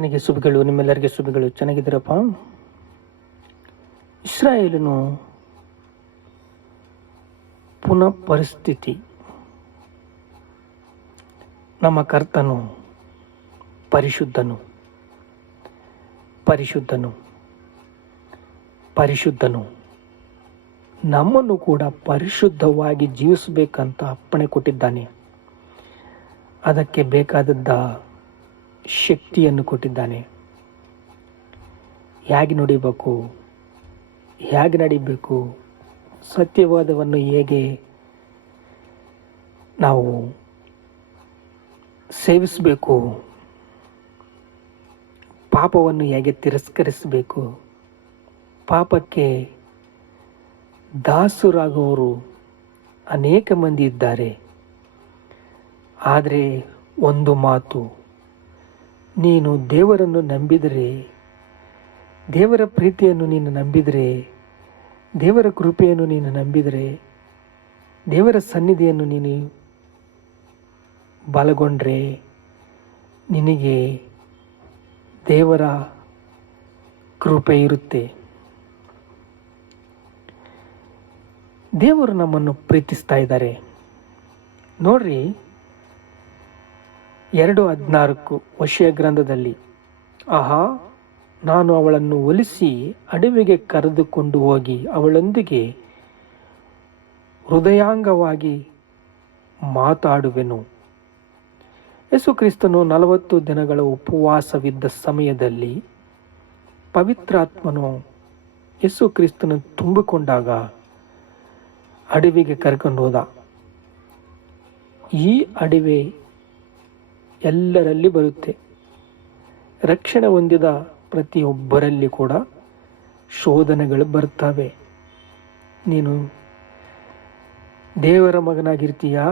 ನನಗೆ ಶುಭಗಳು, ನಿಮ್ಮೆಲ್ಲರಿಗೆ ಶುಭಗಳು. ಚೆನ್ನಾಗಿದ್ದೀರಪ್ಪ? ಇಸ್ರಾಯೇಲನು ಪುನಃ ಪರಿಸ್ಥಿತಿ. ನಮ್ಮ ಕರ್ತನು ಪರಿಶುದ್ಧನು, ಪರಿಶುದ್ಧನು, ಪರಿಶುದ್ಧನು. ನಮ್ಮನ್ನು ಕೂಡ ಪರಿಶುದ್ಧವಾಗಿ ಜೀವಿಸಬೇಕಂತ ಅಪ್ಪಣೆ ಕೊಟ್ಟಿದ್ದಾನೆ. ಅದಕ್ಕೆ ಬೇಕಾದದ್ದ ಶಕ್ತಿಯನ್ನು ಕೊಟ್ಟಿದ್ದಾನೆ. ಹೇಗೆ ನುಡಿಬೇಕು, ಹೇಗೆ ನಡಿಬೇಕು, ಸತ್ಯವಾದವನ್ನು ಹೇಗೆ ನಾವು ಸೇವಿಸಬೇಕು, ಪಾಪವನ್ನು ಹೇಗೆ ತಿರಸ್ಕರಿಸಬೇಕು. ಪಾಪಕ್ಕೆ ದಾಸರಾಗುವವರು ಅನೇಕ ಮಂದಿ ಇದ್ದಾರೆ. ಆದರೆ ಒಂದು ಮಾತು, ನೀನು ದೇವರನ್ನು ನಂಬಿದರೆ, ದೇವರ ಪ್ರೀತಿಯನ್ನು ನೀನು ನಂಬಿದರೆ, ದೇವರ ಕೃಪೆಯನ್ನು ನೀನು ನಂಬಿದರೆ, ದೇವರ ಸನ್ನಿಧಿಯನ್ನು ನೀನು ಬಲಗೊಂಡ್ರೆ ನಿನಗೆ ದೇವರ ಕೃಪೆ ಇರುತ್ತೆ. ದೇವರು ನಮ್ಮನ್ನು ಪ್ರೀತಿಸ್ತಾ ಇದ್ದಾರೆ ನೋಡ್ರಿ. 2:14 ಹೋಶೇಯ ಗ್ರಂಥದಲ್ಲಿ, ಆಹಾ, ನಾನು ಅವಳನ್ನು ಒಲಿಸಿ ಅಡವಿಗೆ ಕರೆದುಕೊಂಡು ಹೋಗಿ ಅವಳೊಂದಿಗೆ ಹೃದಯಾಂಗವಾಗಿ ಮಾತಾಡುವೆನು. ಯೇಸು ಕ್ರಿಸ್ತನು 40 ದಿನಗಳ ಉಪವಾಸವಿದ್ದ ಸಮಯದಲ್ಲಿ ಪವಿತ್ರಾತ್ಮನು ಯೇಸು ಕ್ರಿಸ್ತನು ತುಂಬಿಕೊಂಡಾಗ ಅಡವಿಗೆ ಕರ್ಕೊಂಡು ಹೋದ. ಈ ಅಡವಿ ಎಲ್ಲರಲ್ಲಿ ಬರುತ್ತೆ. ರಕ್ಷಣೆ ಹೊಂದಿದ ಪ್ರತಿಯೊಬ್ಬರಲ್ಲಿ ಕೂಡ ಶೋಧನೆಗಳು ಬರ್ತವೆ. ನೀನು ದೇವರ ಮಗನಾಗಿರ್ತೀಯಾ,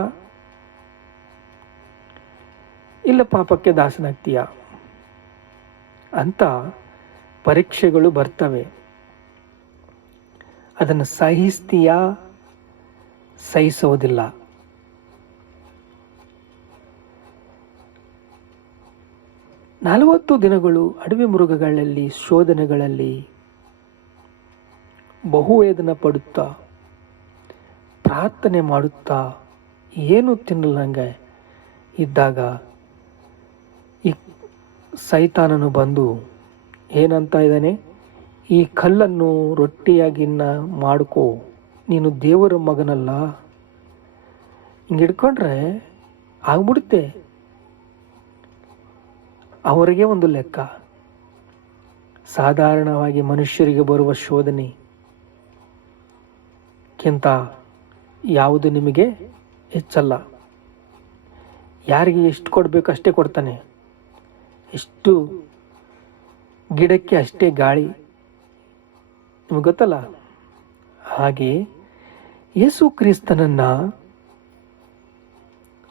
ಇಲ್ಲ ಪಾಪಕ್ಕೆ ದಾಸನಾಗ್ತೀಯಾ ಅಂತ ಪರೀಕ್ಷೆಗಳು ಬರ್ತವೆ. ಅದನ್ನು ಸಹಿಸ್ತೀಯಾ, ಸಹಿಸೋದಿಲ್ಲ. ನಲವತ್ತು ದಿನಗಳು ಅಡವಿ ಮೃಗಗಳಲ್ಲಿ ಶೋಧನೆಗಳಲ್ಲಿ ಬಹುವೇದನೆ ಪಡುತ್ತಾ ಪ್ರಾರ್ಥನೆ ಮಾಡುತ್ತಾ ಏನು ತಿನ್ನಲಂಗೆ ಇದ್ದಾಗ ಈ ಸೈತಾನನು ಬಂದು ಏನಂತ ಇದ್ದಾನೆ, ಈ ಕಲ್ಲನ್ನು ರೊಟ್ಟಿಯಾಗಿನ್ನ ಮಾಡ್ಕೋ, ನೀನು ದೇವರ ಮಗನಲ್ಲ. ಹಿಂಗೆ ಹಿಡ್ಕೊಂಡ್ರೆ ಆಗ್ಬಿಡುತ್ತೆ. ಅವರಿಗೆ ಒಂದು ಲೆಕ್ಕ. ಸಾಧಾರಣವಾಗಿ ಮನುಷ್ಯರಿಗೆ ಬರುವ ಶೋಧನೆಗಿಂತ ಯಾವುದು ನಿಮಗೆ ಹೆಚ್ಚಲ್ಲ. ಯಾರಿಗೆ ಎಷ್ಟು ಕೊಡಬೇಕು ಅಷ್ಟೇ ಕೊಡ್ತಾನೆ. ಎಷ್ಟು ಗಿಡಕ್ಕೆ ಅಷ್ಟೇ ಗಾಳಿ, ನಿಮಗೆ ಗೊತ್ತಲ್ಲ. ಹಾಗೆ ಯೇಸು ಕ್ರಿಸ್ತನನ್ನು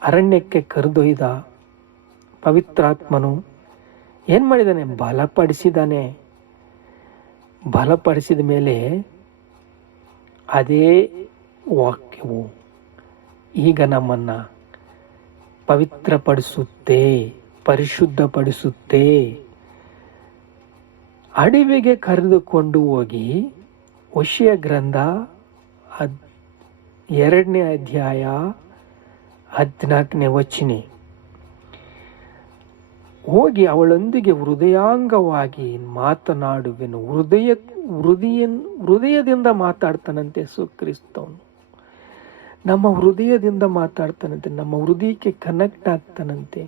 ಅರಣ್ಯಕ್ಕೆ ಕರೆದೊಯ್ದ ಪವಿತ್ರಾತ್ಮನು ಏನು ಮಾಡಿದ್ದಾನೆ, ಬಲಪಡಿಸಿದ್ದಾನೆ. ಬಲಪಡಿಸಿದ ಮೇಲೆ ಅದೇ ವಾಕ್ಯವು ಈಗ ನಮ್ಮನ್ನು ಪವಿತ್ರಪಡಿಸುತ್ತೆ, ಪರಿಶುದ್ಧಪಡಿಸುತ್ತೆ. ಅಡವಿಗೆ ಕರೆದುಕೊಂಡು ಹೋಗಿ ಹೋಶೇಯ ಗ್ರಂಥ 2ನೇ ಅಧ್ಯಾಯ 14ನೇ ವಚನ, ಹೋಗಿ ಅವಳೊಂದಿಗೆ ಹೃದಯಾಂಗವಾಗಿ ಮಾತನಾಡುವೆನು. ಹೃದಯದಿಂದ ಮಾತಾಡ್ತಾನಂತೆ ಯೇಸು ಕ್ರಿಸ್ತವನು. ನಮ್ಮ ಹೃದಯದಿಂದ ಮಾತಾಡ್ತಾನಂತೆ, ನಮ್ಮ ಹೃದಯಕ್ಕೆ ಕನೆಕ್ಟ್ ಆಗ್ತಾನಂತೆ.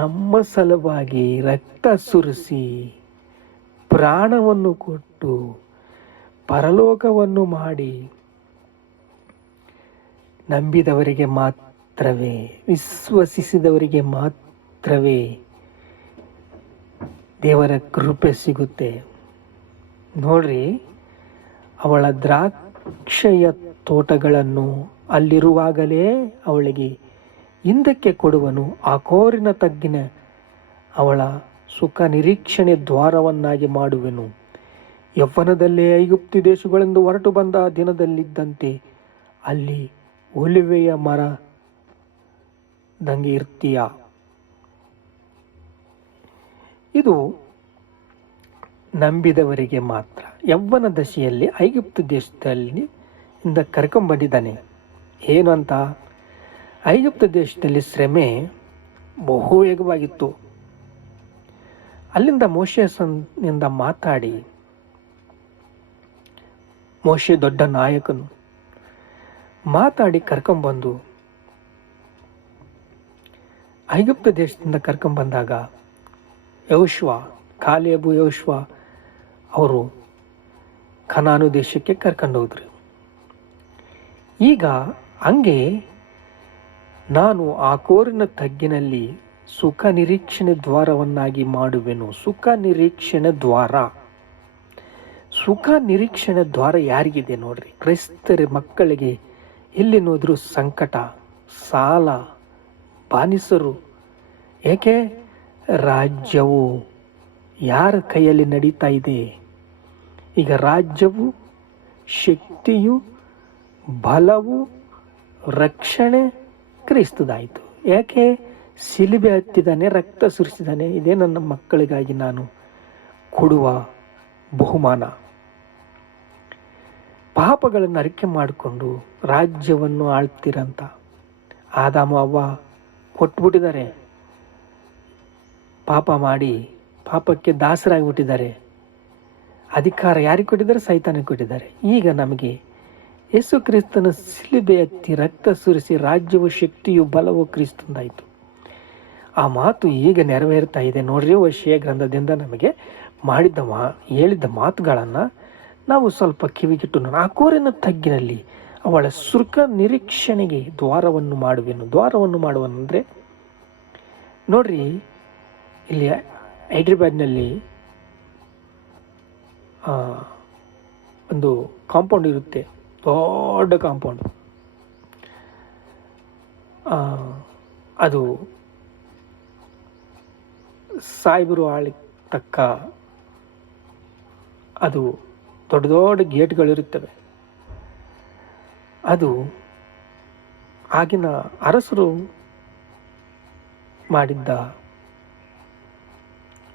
ನಮ್ಮ ಸಲುವಾಗಿ ರಕ್ತ ಸುರಿಸಿ ಪ್ರಾಣವನ್ನು ಕೊಟ್ಟು ಪರಲೋಕವನ್ನು ಮಾಡಿ ನಂಬಿದವರಿಗೆ ಮಾತ್ರವೇ, ವಿಶ್ವಸಿಸಿದವರಿಗೆ ಮಾತ್ರವೇ ದೇವರ ಕೃಪೆ ಸಿಗುತ್ತೆ ನೋಡ್ರಿ. ಅವಳ ದ್ರಾಕ್ಷೆಯ ತೋಟಗಳನ್ನು ಅಲ್ಲಿರುವಾಗಲೇ ಅವಳಿಗೆ ಹಿಂದಕ್ಕೆ ಕೊಡುವನು. ಆ ಕೋರಿನ ತಗ್ಗಿನ ಅವಳ ಸುಖ ನಿರೀಕ್ಷಣೆ ದ್ವಾರವನ್ನಾಗಿ ಮಾಡುವೆನು. ಯೌವನದಲ್ಲೇ ಐಗುಪ್ತಿ ದೇಶಗಳಿಂದ ಹೊರಟು ಬಂದ ದಿನದಲ್ಲಿದ್ದಂತೆ ಅಲ್ಲಿ ಒಲಿವೆಯ ಮರದಂಗೆ ಇರ್ತೀಯ. ಇದು ನಂಬಿದವರಿಗೆ ಮಾತ್ರ. ಯೌವನ ದಶೆಯಲ್ಲಿ ಐಗುಪ್ತ ದೇಶದಲ್ಲಿ ಇಂದ ಕರ್ಕೊಂಬಂದಿದ್ದಾನೆ. ಏನು ಅಂತ? ಐಗುಪ್ತ ದೇಶದಲ್ಲಿ ಶ್ರಮೆ ಬಹು ವೇಗವಾಗಿತ್ತು. ಅಲ್ಲಿಂದ ಮೋಶೆನಿಂದ ಮಾತಾಡಿ, ಮೋಶೆ ದೊಡ್ಡ ನಾಯಕನು, ಮಾತಾಡಿ ಕರ್ಕೊಂಬಂದು ಐಗುಪ್ತ ದೇಶದಿಂದ ಕರ್ಕೊಂಬಂದಾಗ ಯೆಹೋಶುವ, ಕಾಲೇಬು, ಯೆಹೋಶುವ ಅವರು ಕನಾನು ದೇಶಕ್ಕೆ ಕರ್ಕೊಂಡು ಹೋದ್ರು. ಈಗ ಹಂಗೆ ನಾನು ಆ ಕೋರಿನ ತಗ್ಗಿನಲ್ಲಿ ಸುಖ ನಿರೀಕ್ಷಣೆ ದ್ವಾರವನ್ನಾಗಿ ಮಾಡುವೆನು. ಸುಖ ನಿರೀಕ್ಷಣೆ ದ್ವಾರ. ಸುಖ ನಿರೀಕ್ಷಣೆ ದ್ವಾರ ಯಾರಿಗಿದೆ ನೋಡ್ರಿ? ಕ್ರೈಸ್ತರ ಮಕ್ಕಳಿಗೆ ಎಲ್ಲಿ ನೋಡಿದ್ರು ಸಂಕಟ, ಸಾಲ, ಬಾನಿಸರು. ಏಕೆ? ರಾಜ್ಯವು ಯಾರ ಕೈಯಲ್ಲಿ ನಡೀತಾ ಇದೆ? ಈಗ ರಾಜ್ಯವು, ಶಕ್ತಿಯು, ಬಲವು, ರಕ್ಷಣೆ ಕ್ರಿಸ್ತದಾಯಿತು. ಯಾಕೆ? ಶಿಲುಬೆ ಹತ್ತಿದ್ದಾನೆ, ರಕ್ತ ಸುರಿಸಿದ್ದಾನೆ. ಇದೇ ನನ್ನ ಮಕ್ಕಳಿಗಾಗಿ ನಾನು ಕೊಡುವ ಬಹುಮಾನ. ಪಾಪಗಳನ್ನು ಅರಿಕೆ ಮಾಡಿಕೊಂಡು ರಾಜ್ಯವನ್ನು ಆಳ್ತಿರಂತ ಆದಾಮ ಅವ್ವ ಕೊಟ್ಬಿಟ್ಟಿದ್ದಾರೆ. ಪಾಪ ಮಾಡಿ ಪಾಪಕ್ಕೆ ದಾಸರಾಗಿಬಿಟ್ಟಿದ್ದಾರೆ. ಅಧಿಕಾರ ಯಾರಿಗೆ ಕೊಟ್ಟಿದ್ದಾರೆ? ಸೈತಾನಿಗೆ ಕೊಟ್ಟಿದ್ದಾರೆ. ಈಗ ನಮಗೆ ಯೇಸು ಕ್ರಿಸ್ತನ ಶಿಲುಬೆ ಹತ್ತಿ ರಕ್ತ ಸುರಿಸಿ ರಾಜ್ಯವು, ಶಕ್ತಿಯು, ಬಲವು ಕ್ರಿಸ್ತಂದಾಯಿತು. ಆ ಮಾತು ಈಗ ನೆರವೇರ್ತಾ ಇದೆ ನೋಡ್ರಿ. ಓಶಿಯ ಗ್ರಂಥದಿಂದ ನಮಗೆ ಹೇಳಿದ್ದ ಮಾತುಗಳನ್ನು ನಾವು ಸ್ವಲ್ಪ ಕಿವಿಗಿಟ್ಟು ನೋಡೋಣ. ಆ ಕೋರಿನ ತಗ್ಗಿನಲ್ಲಿ ಅವಳ ಸುಖ ನಿರೀಕ್ಷಣೆಗೆ ದ್ವಾರವನ್ನು ಮಾಡುವೆನು. ದ್ವಾರವನ್ನು ಮಾಡುವನಂದರೆ ನೋಡ್ರಿ, ಇಲ್ಲಿ ಹೈದ್ರಾಬಾದ್ನಲ್ಲಿ ಒಂದು ಕಾಂಪೌಂಡ್ ಇರುತ್ತೆ, ದೊಡ್ಡ ಕಾಂಪೌಂಡ್. ಅದು ಸಾಯಿಬರು ಆಳಿತಕ್ಕ ಅದು ದೊಡ್ಡ ದೊಡ್ಡ ಗೇಟ್ಗಳಿರುತ್ತವೆ. ಅದು ಆಗಿನ ಅರಸರು ಮಾಡಿದ್ದ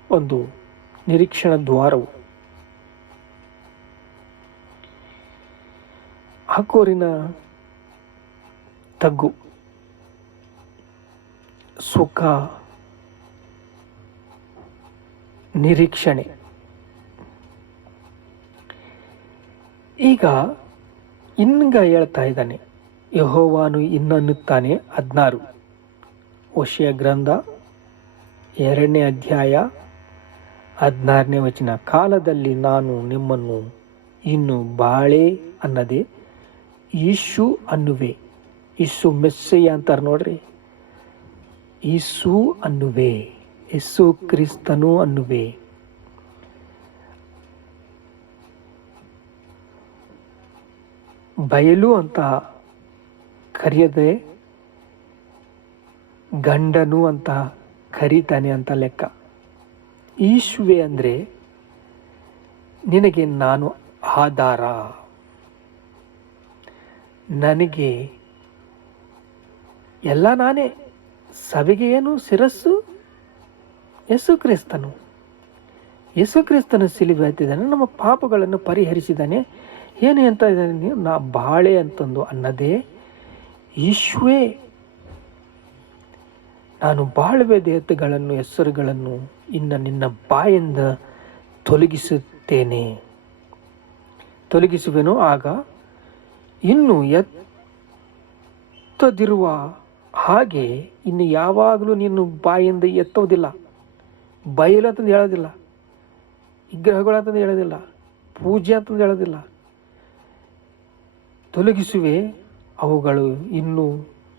ಒಂದು ನಿರೀಕ್ಷಣಾ ದ್ವಾರವು. ಆ ಕೋರಿನ ತಗ್ಗು ಸುಖ ನಿರೀಕ್ಷಣೆ. ಈಗ ಹೇಳ್ತಾ ಇದ್ದಾನೆ ಯೆಹೋವನು ಇನ್ನನ್ನುತ್ತಾನೆ. 16 ಓಶಿಯ ಗ್ರಂಥ 2ನೇ ಅಧ್ಯಾಯ 16ನೇ ವಚನ. ಕಾಲದಲ್ಲಿ ನಾನು ನಿಮ್ಮನ್ನು ಇನ್ನು ಬಾಳೆ ಅನ್ನದೆ ಯೇಸು ಅನ್ನುವೆ. ಯೇಸು ಮೆಸ್ಸಯ್ಯ ಅಂತಾರೆ ನೋಡ್ರಿ. ಯೇಸು ಅನ್ನುವೆ, ಯೇಸು ಕ್ರಿಸ್ತನು ಅನ್ನುವೆ. ಬಯಲು ಅಂತ ಕರೆಯದೆ ಗಂಡನು ಅಂತ ಕರೀತಾನೆ ಅಂತ ಲೆಕ್ಕ. ಯೇಸುವೆ ಅಂದರೆ ನಿನಗೆ ನಾನು ಆಧಾರ, ನನಗೆ ಎಲ್ಲ ನಾನೇ. ಸಭೆಗೆ ಏನು ಶಿರಸ್ಸು? ಯೇಸು ಕ್ರಿಸ್ತನು. ಯೇಸು ಕ್ರಿಸ್ತನು ಶಿಲುಬೆ ಹತ್ತಿದ್ದಾನೆ, ನಮ್ಮ ಪಾಪಗಳನ್ನು ಪರಿಹರಿಸಿದ್ದಾನೆ. ಏನು ಅಂತ ಇದ್ದಾನೆ ನೀವು? ನಾ ಬಾಳೆ ಅಂತಂದು ಅನ್ನದೇ ಯೇಸುವೇ. ನಾನು ಬಾಳುವೆ ದೇವತೆಗಳನ್ನು ಹೆಸರುಗಳನ್ನು ಇನ್ನು ನಿನ್ನ ಬಾಯಿಂದ ತೊಲಗಿಸುವೆನು. ಆಗ ಇನ್ನು ಎತ್ತದಿರುವ ಹಾಗೆ ಇನ್ನು ಯಾವಾಗಲೂ ನೀನು ಬಾಯಿಂದ ಎತ್ತೋದಿಲ್ಲ. ಬಯಲು ಅಂತಂದು ಹೇಳೋದಿಲ್ಲ, ವಿಗ್ರಹಗಳು ಅಂತಂದು ಹೇಳೋದಿಲ್ಲ, ಪೂಜೆ ಅಂತಂದು ಹೇಳೋದಿಲ್ಲ. ತೊಲಗಿಸುವೆ. ಅವುಗಳು ಇನ್ನು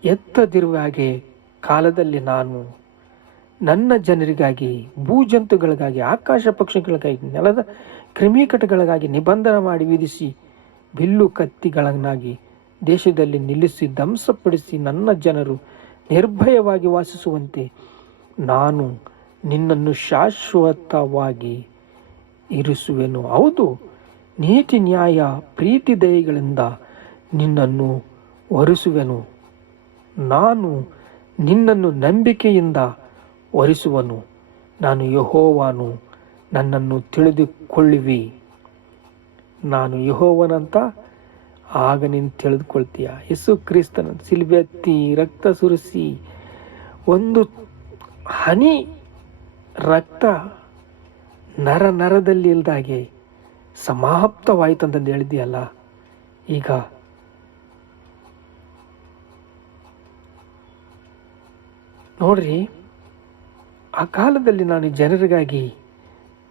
ಎತ್ತದಿರುವ ಹಾಗೆ ಕಾಲದಲ್ಲಿ ನಾನು ನನ್ನ ಜನರಿಗಾಗಿ, ಭೂಜಂತುಗಳಿಗಾಗಿ, ಆಕಾಶ ಪಕ್ಷಿಗಳಿಗಾಗಿ, ನೆಲದ ಕ್ರಿಮಿಕಟಗಳಿಗಾಗಿ ನಿಬಂಧನೆ ಮಾಡಿ ವಿಧಿಸಿ ಬಿಲ್ಲು ಕತ್ತಿಗಳನ್ನಾಗಿ ದೇಶದಲ್ಲಿ ನಿಲ್ಲಿಸಿ ಧ್ವಂಸಪಡಿಸಿ ನನ್ನ ಜನರು ನಿರ್ಭಯವಾಗಿ ವಾಸಿಸುವಂತೆ ನಾನು ನಿನ್ನನ್ನು ಶಾಶ್ವತವಾಗಿ ಇರಿಸುವೆನು. ಹೌದು, ನೀತಿ ನ್ಯಾಯ ಪ್ರೀತಿ ದಯೆಗಳಿಂದ ನಿನ್ನನ್ನು ಒರೆಸುವೆನು. ನಾನು ನಿನ್ನನ್ನು ನಂಬಿಕೆಯಿಂದ ಒರೆಸುವನು. ನಾನು ಯೆಹೋವನು, ನನ್ನನ್ನು ತಿಳಿದುಕೊಳ್ಳುವಿ. ನಾನು ಯೆಹೋವನಂತ ಆಗ ನೀನು ತಿಳಿದುಕೊಳ್ತೀಯ. ಯೇಸು ಕ್ರಿಸ್ತನ ಶಿಲುಬೆ ಹತ್ತಿ ರಕ್ತ ಸುರಿಸಿ ಒಂದು ಹನಿ ರಕ್ತ ನರದಲ್ಲಿ ಇಲ್ದಾಗೆ ಸಮಾಪ್ತವಾಯಿತು ಅಂತಂದು ಹೇಳಿದೆಯಲ್ಲ. ಈಗ ನೋಡ್ರಿ, ಆ ಕಾಲದಲ್ಲಿ ನಾನು ಜನರಿಗಾಗಿ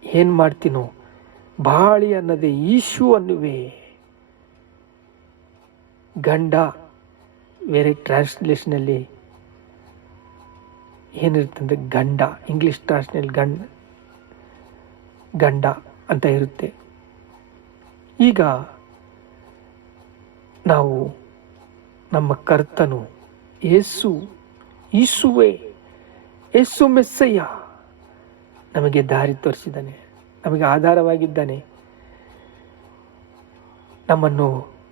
ಏನು ಮಾಡ್ತೀನೋ, ಬಾಳಿ ಅನ್ನದೆ ಈಶು ಅನ್ನುವೆ. ಗಂಡ ಬೇರೆ ಟ್ರಾನ್ಸ್ಲೇಷನಲ್ಲಿ ಏನಿರುತ್ತೆ ಗಂಡ, ಇಂಗ್ಲೀಷ್ ಟ್ರಾನ್ಸ್ಲೇಷನ್ ಗಂಡ ಅಂತ ಇರುತ್ತೆ. ಈಗ ನಾವು ನಮ್ಮ ಕರ್ತನು ಯೇಸುವೇ, ಯೇಸು ಮೆಸ್ಸಯ್ಯ ನಮಗೆ ದಾರಿ ತೋರಿಸಿದ್ದಾನೆ, ನಮಗೆ ಆಧಾರವಾಗಿದ್ದಾನೆ, ನಮ್ಮನ್ನು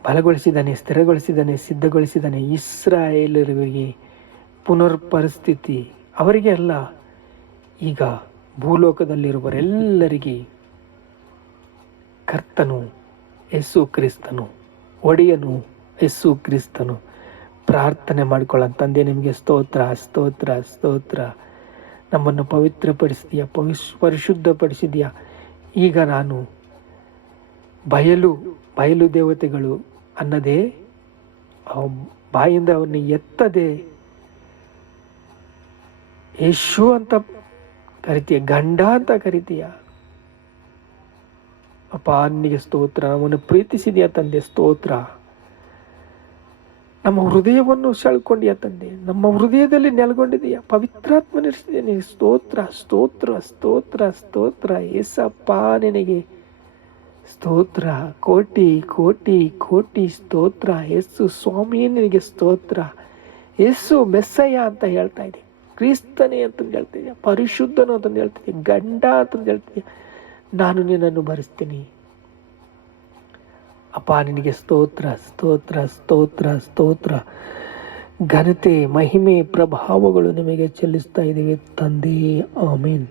ಬಲಗೊಳಿಸಿದ್ದಾನೆ, ಸ್ಥಿರಗೊಳಿಸಿದ್ದಾನೆ, ಸಿದ್ಧಗೊಳಿಸಿದ್ದಾನೆ. ಇಸ್ರಾಯೇಲರಿಗೆ ಪುನರ್ ಪರಿಸ್ಥಿತಿ ಅವರಿಗೆ ಅಲ್ಲ, ಈಗ ಭೂಲೋಕದಲ್ಲಿರುವರೆಲ್ಲರಿಗೆ ಕರ್ತನು ಯೇಸು ಕ್ರಿಸ್ತನು, ಒಡೆಯನು ಯೇಸು ಕ್ರಿಸ್ತನು. ಪ್ರಾರ್ಥನೆ ಮಾಡ್ಕೊಳ್ಳ. ತಂದೆ, ನಿಮಗೆ ಸ್ತೋತ್ರ ಸ್ತೋತ್ರ ಸ್ತೋತ್ರ. ನಮ್ಮನ್ನು ಪವಿತ್ರಪಡಿಸಿದೆಯಾ, ಪರಿಶುದ್ಧಪಡಿಸಿದೆಯಾ. ಈಗ ನಾನು ಬಯಲು ದೇವತೆಗಳು ಅನ್ನದೇ, ಬಾಯಿಂದ ಅವನ್ನ ಎತ್ತದೆ ಯೇಸು ಅಂತ ಕರಿತೀಯ, ಗಂಡ ಅಂತ ಕರಿತೀಯ. ಅಪ್ಪ ನಿನಗೆ ಸ್ತೋತ್ರ. ನಮ್ಮನ್ನು ಪ್ರೀತಿಸಿದೆಯಾ ತಂದೆ, ಸ್ತೋತ್ರ. ನಮ್ಮ ಹೃದಯವನ್ನು ಸೆಳ್ಕೊಂಡಿಯಾ ತಂದೆ, ನಮ್ಮ ಹೃದಯದಲ್ಲಿ ನೆಲೆಗೊಂಡಿದೆಯಾ, ಪವಿತ್ರಾತ್ಮ ನಡೆಸಿದೆಯಾ. ನಿನಗೆ ಸ್ತೋತ್ರ ಸ್ತೋತ್ರ ಸ್ತೋತ್ರ ಸ್ತೋತ್ರ. ಏಸಪ್ಪ ನಿನಗೆ ಸ್ತೋತ್ರ, ಕೋಟಿ ಕೋಟಿ ಕೋಟಿ ಸ್ತೋತ್ರ. ಯೇಸು ಸ್ವಾಮಿ ನಿನಗೆ ಸ್ತೋತ್ರ. ಯೇಸು ಮೆಸ್ಸಯ್ಯ ಅಂತ ಹೇಳ್ತಾ ಇದೆ, ಕ್ರಿಸ್ತನೇ ಅಂತಂದು ಹೇಳ್ತಿದ್ಯಾ, ಪರಿಶುದ್ಧನು ಅಂತಂದು ಹೇಳ್ತಿದ್ಯಾ, ಗಂಡ ಅಂತಂದು ಹೇಳ್ತಿದ್ಯಾ. ನಾನು ನಿನ್ನನ್ನು ಭರಿಸ್ತೀನಿ ಅಪ್ಪ. ನಿನಗೆ ಸ್ತೋತ್ರ ಸ್ತೋತ್ರ ಸ್ತೋತ್ರ ಸ್ತೋತ್ರ. ಘನತೆ, ಮಹಿಮೆ, ಪ್ರಭಾವಗಳು ನಿಮಗೆ ಚೆಲ್ಲಿಸ್ತಾ ಇದ್ದೀವಿ ತಂದೆ. ಆಮೇನ್.